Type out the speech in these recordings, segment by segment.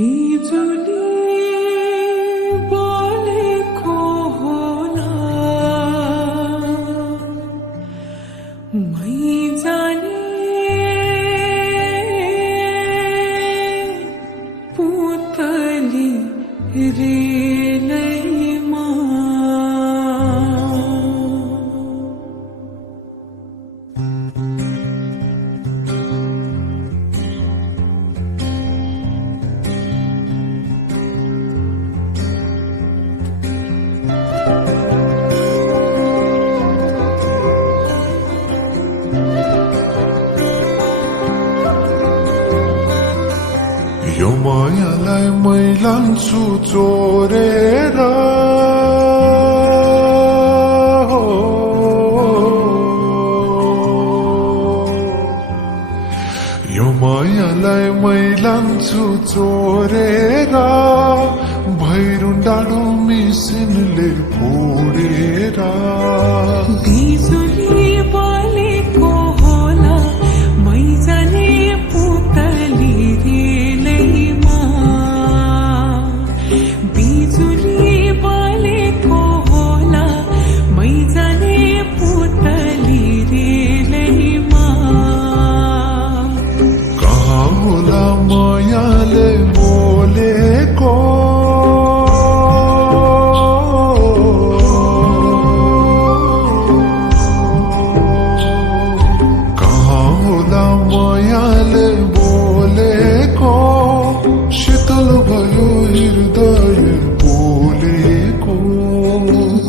बिजुली बोलेको होला मै जाने पुतली रेलैमा यो मायालाई मै लान्छु चोरेर यो मायालाई मै लान्छु चोरेर भैरुन डाँडो मिसिनले फोडेर बिजुली बोलेको होला मै जाने पुतली रेलैमा बिजुली बोलेको होला मै जाने पुतली रेलैमा कहाँ होला मायाले बोलेको मायाले बोलेको शीतल भयो हृदय बोलेको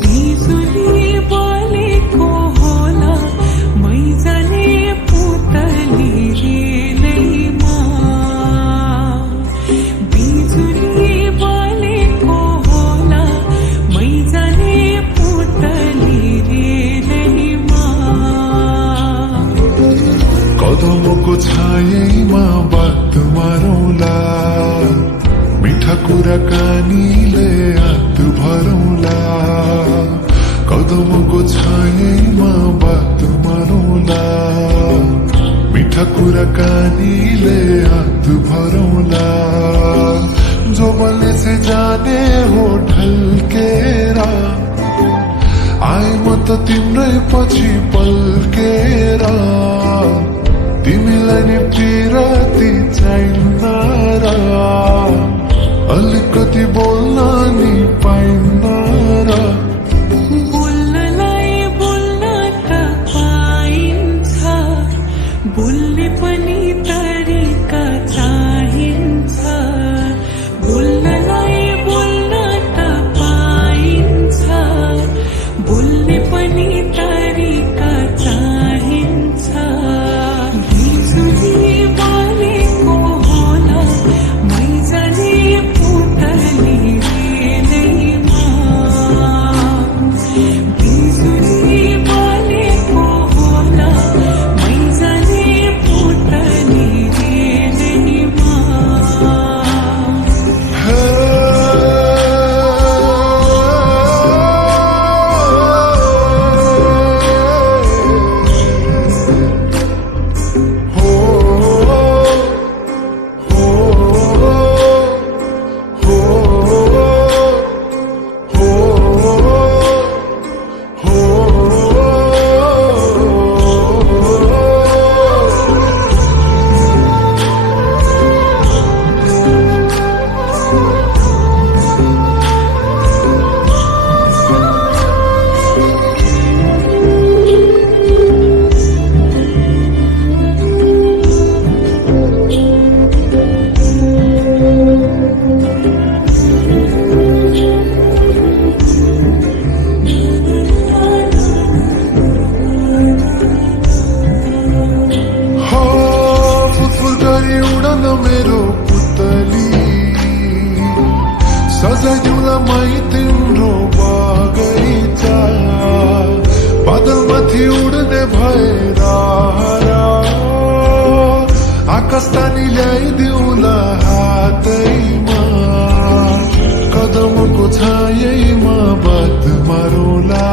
बिजुली बोलेको होला मै जाने पुतली रेलैमा बिजुली बोलेको होला मै जाने पुतली रेलैमा कदमको छायैमा बात मारौला मिठा कुराकानीले हात भरौला कदमको छायैमा बात मारौला मिठा कुराकानीले हात भरौला जोबनले से जाने हो ढल्केरा आए म त तिम्रै पछि पल्केर तिमीलाई नि पिरती चाहिन्न र अलिकति बोल्न नि पाइन्न र बोल्नलाई बोल्न त पाइन्छ बोल्ने पनि तरिका चाहिन्छ बोल्नलाई बोल्न त पाइन्छ बोल्ने पनि तरिका चाहिन्छ बिजुली बोलेको होला मै जाने पुतली रेलैमा बिजुली बोलेको होला मै जाने पुतली रेलैमा मेरो पुतली सजाइदिउँला मै तिम्रो बगैँचा बादलमाथि उड्ने भएर आकाश तानी ल्याइदिउँला हातैमा कदमको छायैमा बात मारौला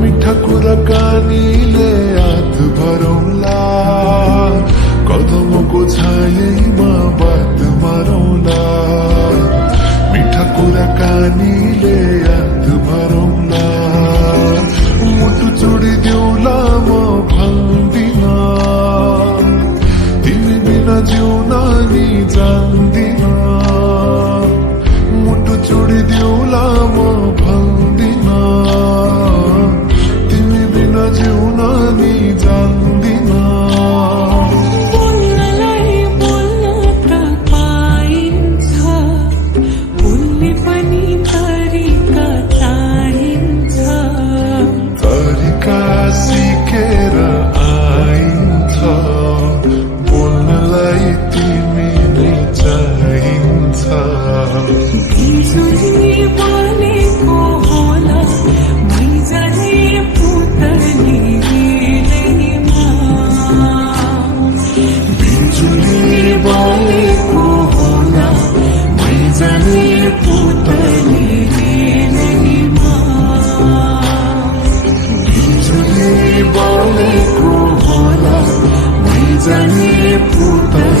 मिठा कुराकानीले हात भरौला कदमको छायैमा बात मारौला जान्दिन मुटु चुडिदिउला म भन्दिन तिमी बिना जिउन नि जान्दिन बोल्नलाई बोल्न त पाइन्छ बोल्ने पनि तरिका चाहिन्छ तरिका सिकेर आइन्छ बोल्नलाई तिमी नै चाहिन्छ बिजुली बलेको होला मैजाने पुतलीमा बिजुली बलेको होला मैजाने पुतलीमा बिजुली बलेको होला मैजाने पुतली